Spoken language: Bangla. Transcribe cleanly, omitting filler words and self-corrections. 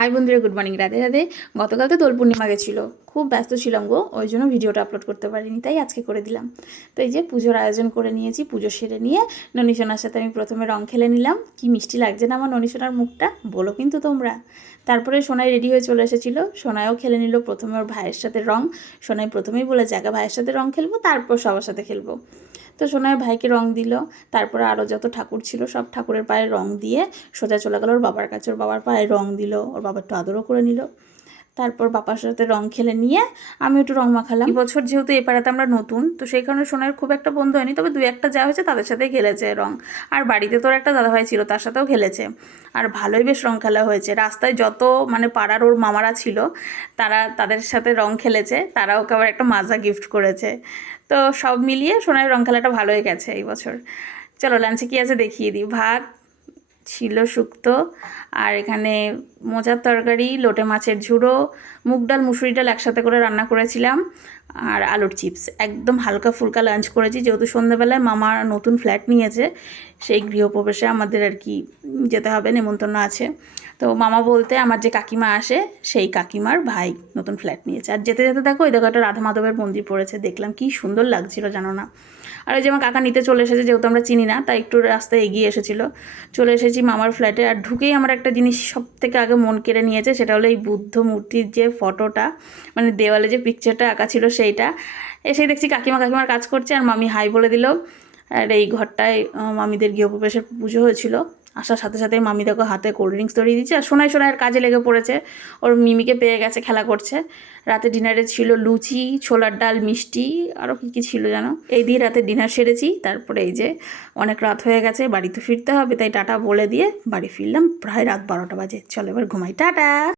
হাই বন্ধুরা, গুড মর্নিং, রাধে রাধে। গতকাল তো দোল পূর্ণিমা গেছিলো, খুব ব্যস্ত ছিলাম গো, ওই জন্য ভিডিওটা আপলোড করতে পারিনি, তাই আজকে করে দিলাম। তো এই যে পুজোর আয়োজন করে নিয়েছি, পুজো সেরে নিয়ে ননীসোনার সাথে আমি প্রথমে রং খেলে নিলাম। কি মিষ্টি লাগছে না আমার ননীসোনার মুখটা, বলো কিন্তু তোমরা। তারপরে সোনাই রেডি হয়ে চলে এসেছিলো, সোনাইও খেলে নিল প্রথমে ওর ভাইয়ের সাথে রং। সোনাই প্রথমেই বলেছে আগে ভাইয়ের সাথে রং খেলবো, তারপর সবার সাথে খেলবো। তো সোনাই ভাইকে রং দিল। তারপরে আরও যত ঠাকুর ছিল সব ঠাকুরের পায়ে রং দিয়ে সোজা চলে গেল ওর বাবার কাছে, ওর বাবার পায়ে রং দিল, ওর বাবা একটু আদরও করে নিল। তারপর বাবার সাথে রং খেলে নিয়ে আমি একটু রং মাখালাম। এই বছর যেহেতু এই পাড়াতে আমরা নতুন, তো সেই কারণে সোনার খুব একটা বন্ধু হয়নি, তবে দু একটা যা হয়েছে তাদের সাথেই খেলেছে রং। আর বাড়িতে তোর একটা দাদাভাই ছিল, তার সাথেও খেলেছে। আর ভালোই বেশ রং খেলা হয়েছে। রাস্তায় যত পাড়ার ওর মামারা ছিল, তাদের সাথে রং খেলেছে, তারা ওকে আবার একটা মাজা গিফট করেছে। তো সব মিলিয়ে সোনার রং খেলাটা ভালোই গেছে এই বছর। চলো লাঞ্চে কী আছে দেখিয়ে দিই। ভাত ছিল শুক্তো, আর এখানে মোচার তরকারি, লোটে মাছের ঝুড়ো, মুগ ডাল মুসুরি ডাল একসাথে করে রান্না করেছিলাম, আর আলুর চিপস। একদম হালকা ফুলকা লাঞ্চ করেছি, যেহেতু সন্ধ্যাবেলায় মামা নতুন ফ্ল্যাট নিয়েছে, সেই গৃহপ্রবেশে আমাদের আর কি যেতে হবে, নেমন্তন্ন আছে। তো মামা বলতে আমার যে কাকিমা আসে, সেই কাকিমার ভাই নতুন ফ্ল্যাট নিয়েছে। আর যেতে যেতে দেখো ওই দেখো একটা রাধা মাধবের মন্দির পড়েছে, দেখলাম কি সুন্দর লাগছিল জানো না। আর ওই যে আমার কাকা নিতে চলে এসেছে, যেহেতু আমরা চিনি না তাই একটু রাস্তায় এগিয়ে এসেছিলো। চলে এসেছি মামার ফ্ল্যাটে। আর ঢুকেই আমার একটা জিনিস সব থেকে আগে মন কেড়ে নিয়েছে, সেটা হলো এই বুদ্ধ মূর্তির যে ফটোটা, দেওয়ালে যে পিকচারটা আঁকা ছিল সেইটা। এসেই দেখছি কাকিমার কাজ করছে, আর মামি হাই বলে দিল। আর এই ঘরটায় মামিদের গৃহপ্রবেশের পুজো হয়েছিল। আসার সাথে সাথে মামি দেখো হাতে কোল্ড ড্রিঙ্কস ধরিয়ে দিচ্ছে, আর সোনার কাজে লেগে পড়েছে, ওর মিমিকে পেয়ে গেছে, খেলা করছে। রাতে ডিনারে ছিল লুচি, ছোলার ডাল, মিষ্টি, আরও কী ছিল জানো। এই দিয়ে রাতে ডিনার সেরেছি। তারপরে এই যে অনেক রাত হয়ে গেছে, বাড়ি তো ফিরতে হবে, তাই টাটা বলে দিয়ে বাড়ি ফিরলাম। প্রায় রাত 12টা বাজে। চলো এবার ঘুমাই, টাটা।